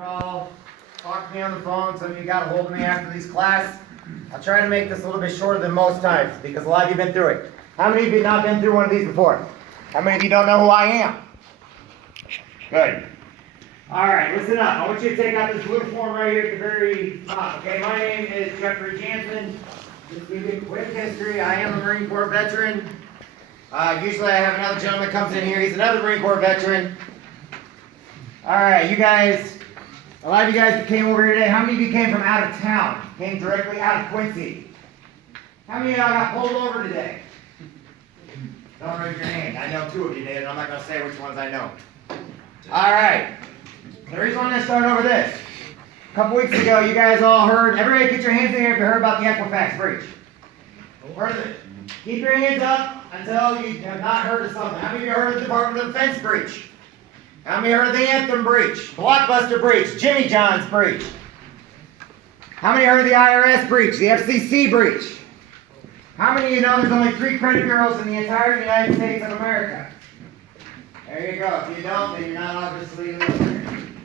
call, talk to me on the phone. Some of you got a hold of me after these class. I'll try to make this a little bit shorter than most times because a lot of you have been through it. How many of you have not been through one of these before? How many of you don't know who I am? Good. All right, listen up. I want you to take out this blue form right here at the very top. Okay, my name is Jansen. Just give you a quick history. I am a Marine Corps veteran. Usually I have another gentleman that comes in here. He's another Marine Corps veteran. All right, you guys, a lot of you guys that came over here today, how many of you came from out of town? Came directly out of Quincy? How many of y'all got pulled over today? Don't raise your hand. I know two of you did, and I'm not going to say which ones I know. All right. The reason I'm going to start over this. A couple weeks ago, you guys all heard, everybody get your hands in here if you heard about the Equifax breach. Heard of it? Keep your hands up until you have not heard of something. How many of you heard of the Department of Defense breach? How many heard of the Anthem breach? Blockbuster breach? Jimmy John's breach? How many heard of the IRS breach? The FCC breach? How many of you know there's only 3 credit bureaus in the entire United States of America? There you go. If you don't, then you're not obviously listening.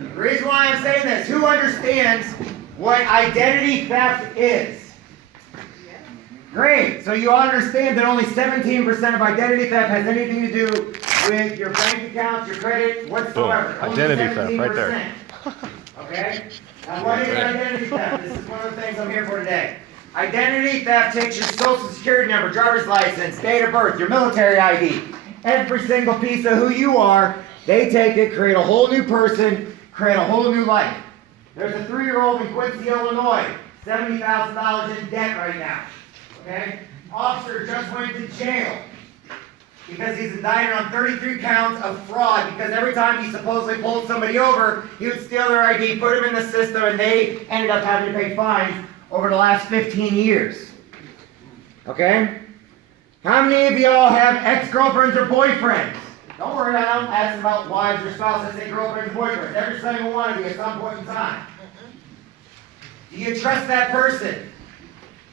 The reason why I'm saying this, who understands what identity theft is? Great. So you understand that only 17% of identity theft has anything to do with your bank accounts, your credit, whatsoever. Boom. Identity theft, right there. Okay? Now what is identity theft? This is one of the things I'm here for today. Identity theft takes your social security number, driver's license, date of birth, your military ID, every single piece of who you are. They take it, create a whole new person, create a whole new life. There's a 3-year-old in Quincy, Illinois, $70,000 in debt right now. Okay? Officer just went to jail because he's indicted on 33 counts of fraud because every time he supposedly pulled somebody over, he would steal their ID, put them in the system, and they ended up having to pay fines over the last 15 years. Okay? How many of y'all have ex-girlfriends or boyfriends? Don't worry, I don't ask about wives or spouses, I say girlfriends or boyfriends. Every single one of you at some point in time. Do you trust that person?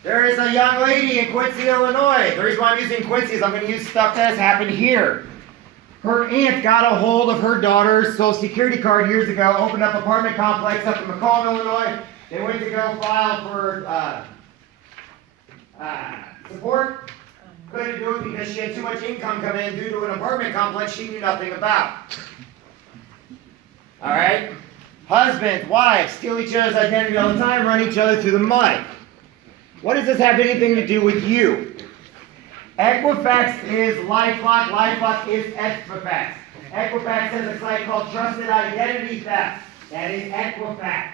There is a young lady in Quincy, Illinois. The reason why I'm using Quincy is I'm going to use stuff that has happened here. Her aunt got a hold of her daughter's social security card years ago, opened up an apartment complex up in McComb, Illinois. They went to go file for support. Couldn't do it because she had too much income coming in due to an apartment complex she knew nothing about. All right? Husbands, wives steal each other's identity all the time, run each other through the mud. What does this have anything to do with you? Equifax is LifeLock. LifeLock is Equifax. Equifax has a site called Trusted Identity Theft. That is Equifax.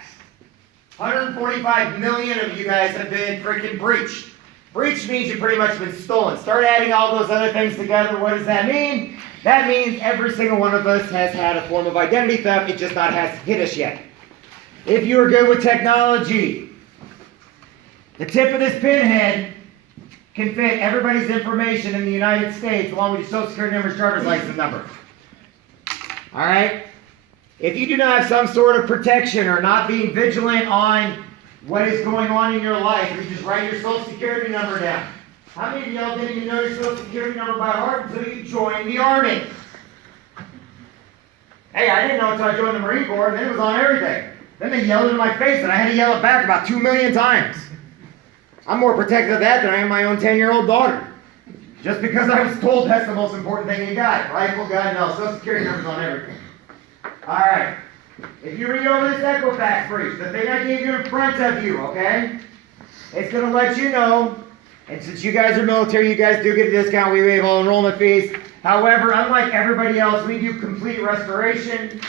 145 million of you guys have been freaking breached. Breached means you've pretty much been stolen. Start adding all those other things together. What does that mean? That means every single one of us has had a form of identity theft. It just not has hit us yet. If you are good with technology, the tip of this pinhead can fit everybody's information in the United States along with your social security number, driver's license number. All right? If you do not have some sort of protection or not being vigilant on what is going on in your life, you just write your social security number down. How many of y'all didn't even know your social security number by heart until you joined the Army? Hey, I didn't know until I joined the Marine Corps, and then it was on everything. Then they yelled in my face, and I had to yell it back about 2 million times. I'm more protective of that than I am my own 10-year-old daughter. Just because I was told that's the most important thing you got. Rifle, gun, no, social security number's on everything. All right. If you read over this Equifax breach, the thing I gave you in front of you, okay, it's going to let you know, and since you guys are military, you guys do get a discount. We waive all enrollment fees. However, unlike everybody else, we do complete restoration.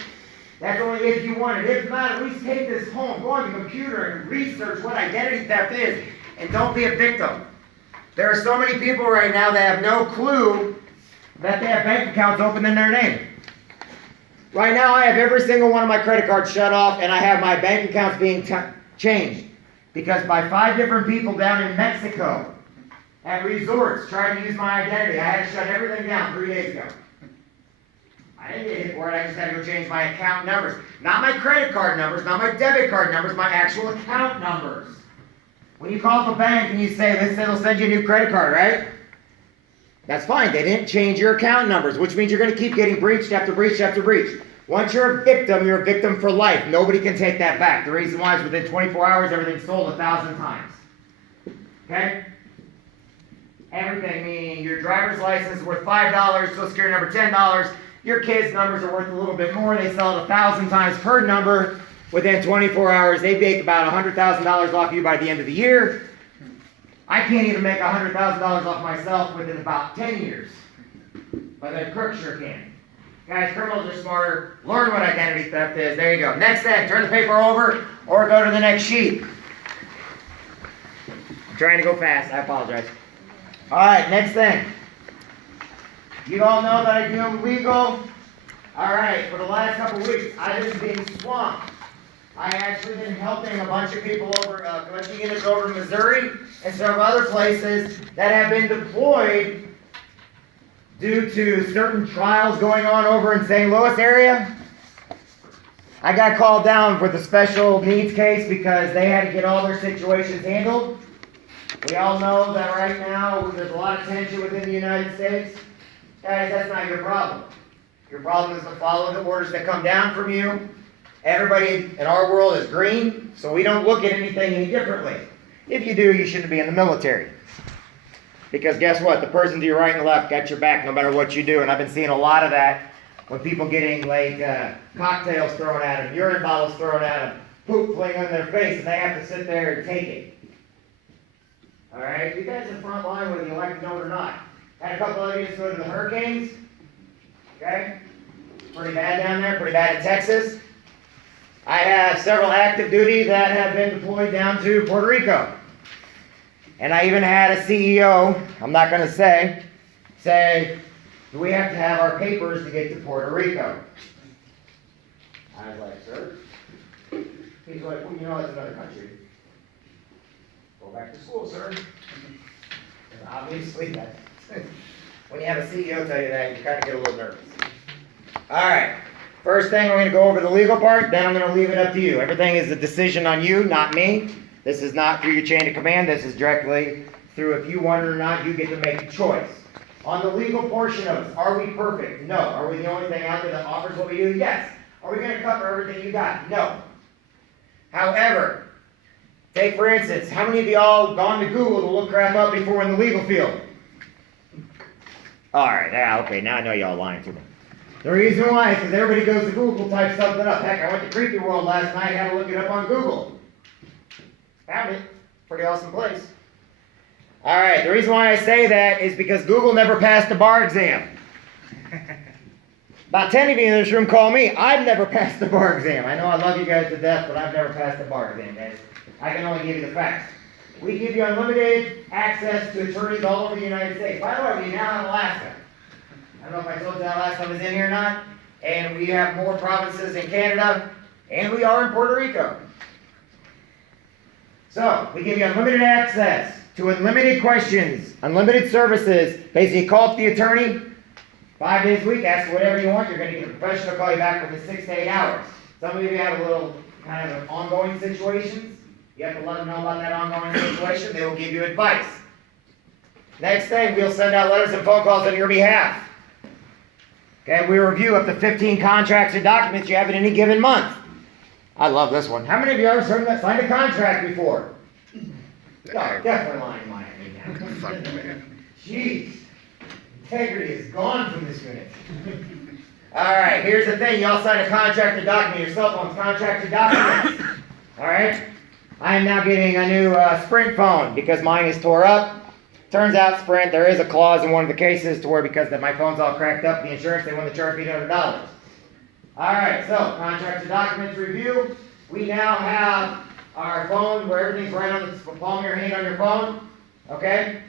That's only if you want it. If not, at least take this home, go on the computer and research what identity theft is, and don't be a victim. There are so many people right now that have no clue that they have bank accounts open in their name. Right now, I have every single one of my credit cards shut off, and I have my bank accounts being changed. Because by 5 different people down in Mexico at resorts tried to use my identity. I had to shut everything down 3 days ago. I didn't get hit for it, I just had to go change my account numbers. Not my credit card numbers, not my debit card numbers, my actual account numbers. When you call the bank and you say, they'll send you a new credit card, right? That's fine. They didn't change your account numbers, which means you're going to keep getting breached after breach after breach. Once you're a victim for life. Nobody can take that back. The reason why is within 24 hours, everything's sold 1,000 times. Okay? Everything, meaning your driver's license is worth $5, Social Security number $10. Your kids' numbers are worth a little bit more. They sell it 1,000 times per number. Within 24 hours, they make about $100,000 off you by the end of the year. I can't even make $100,000 off myself within about 10 years. But the crooks sure can. Guys, criminals are smarter. Learn what identity theft is. There you go. Next thing, turn the paper over or go to the next sheet. I'm trying to go fast. I apologize. All right, next thing. You all know that I do legal. All right, for the last couple of weeks, I've been being swamped. I actually been helping a bunch of people over, a bunch of units over in Missouri and several other places that have been deployed due to certain trials going on over in St. Louis area. I got called down for the special needs case because they had to get all their situations handled. We all know that right now there's a lot of tension within the United States. Guys, that's not your problem. Your problem is to follow the orders that come down from you. Everybody in our world is green, so we don't look at anything any differently. If you do, you shouldn't be in the military. Because guess what? The person to your right and left got your back no matter what you do. And I've been seeing a lot of that with people getting like cocktails thrown at them, urine bottles thrown at them, poop fling on their face, and they have to sit there and take it. All right? You guys are front line whether you like to know it or not. Had a couple of you just go to the hurricanes. Okay? Pretty bad down there, pretty bad in Texas. I have several active duty that have been deployed down to Puerto Rico. And I even had a CEO, I'm not going to say, do we have to have our papers to get to Puerto Rico? I was like, sir? He's like, well, you know, it's another country. Go back to school, sir. And obviously, when you have a CEO tell you that, you kind of get a little nervous. All right. First thing, we're going to go over the legal part, then I'm going to leave it up to you. Everything is a decision on you, not me. This is not through your chain of command. This is directly through if you want it or not, you get to make a choice. On the legal portion of it, are we perfect? No. Are we the only thing out there that offers what we do? Yes. Are we going to cover everything you got? No. However, take for instance, how many of y'all gone to Google to look crap up before in the legal field? All right. Yeah, okay. Now I know y'all lying to me. The reason why is because everybody goes to Google, types something up. Heck, I went to Creepy World last night, had to look it up on Google. Found it. Pretty awesome place. All right, the reason why I say that is because Google never passed a bar exam. About 10 of you in this room call me. I've never passed the bar exam. I know I love you guys to death, but I've never passed the bar exam, guys. I can only give you the facts. We give you unlimited access to attorneys all over the United States. By the way, we now have Alaska. I don't know if I told you that last time I was in here or not. And we have more provinces in Canada, and we are in Puerto Rico. So, we give you unlimited access to unlimited questions, unlimited services. Basically, call up the attorney 5 days a week, ask whatever you want. You're going to get a professional call you back within 6 to 8 hours. Some of you have a little kind of ongoing situations. You have to let them know about that ongoing situation. They will give you advice. Next thing, we'll send out letters and phone calls on your behalf. Okay, we review up to 15 contracts or documents you have in any given month. I love this one. How many of you ever signed a contract before? No, definitely lying now. Jeez. Integrity is gone from this unit. Alright, here's the thing. Y'all sign a contract or document. Your cell phone's contract or documents. Alright? I am now getting a new Sprint phone because mine is tore up. Turns out Sprint, there is a clause in one of the cases to where because my phone's all cracked up, the insurance, they want to charge me $800. Alright, so contracts and documents review. We now have our phone where everything's right on the palm of your hand on your phone. Okay?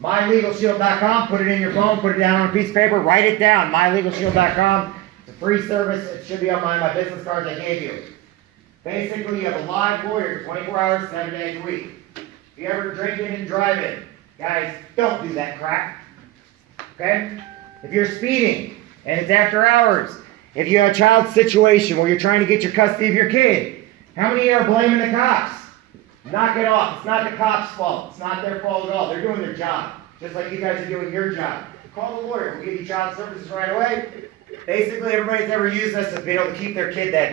MyLegalShield.com, put it in your phone, put it down on a piece of paper, write it down. MyLegalShield.com. It's a free service. It should be on my business cards I gave you. Basically, you have a live lawyer 24 hours, 7 days a week. If you ever drinking and driving, guys, don't do that crap. Okay? If you're speeding and it's after hours, if you have a child situation where you're trying to get your custody of your kid, how many are blaming the cops? Knock it off. It's not the cops' fault. It's not their fault at all. They're doing their job, just like you guys are doing your job. Call the lawyer. We'll give you child services right away. Basically, everybody that's ever used us has been able to keep their kid that day.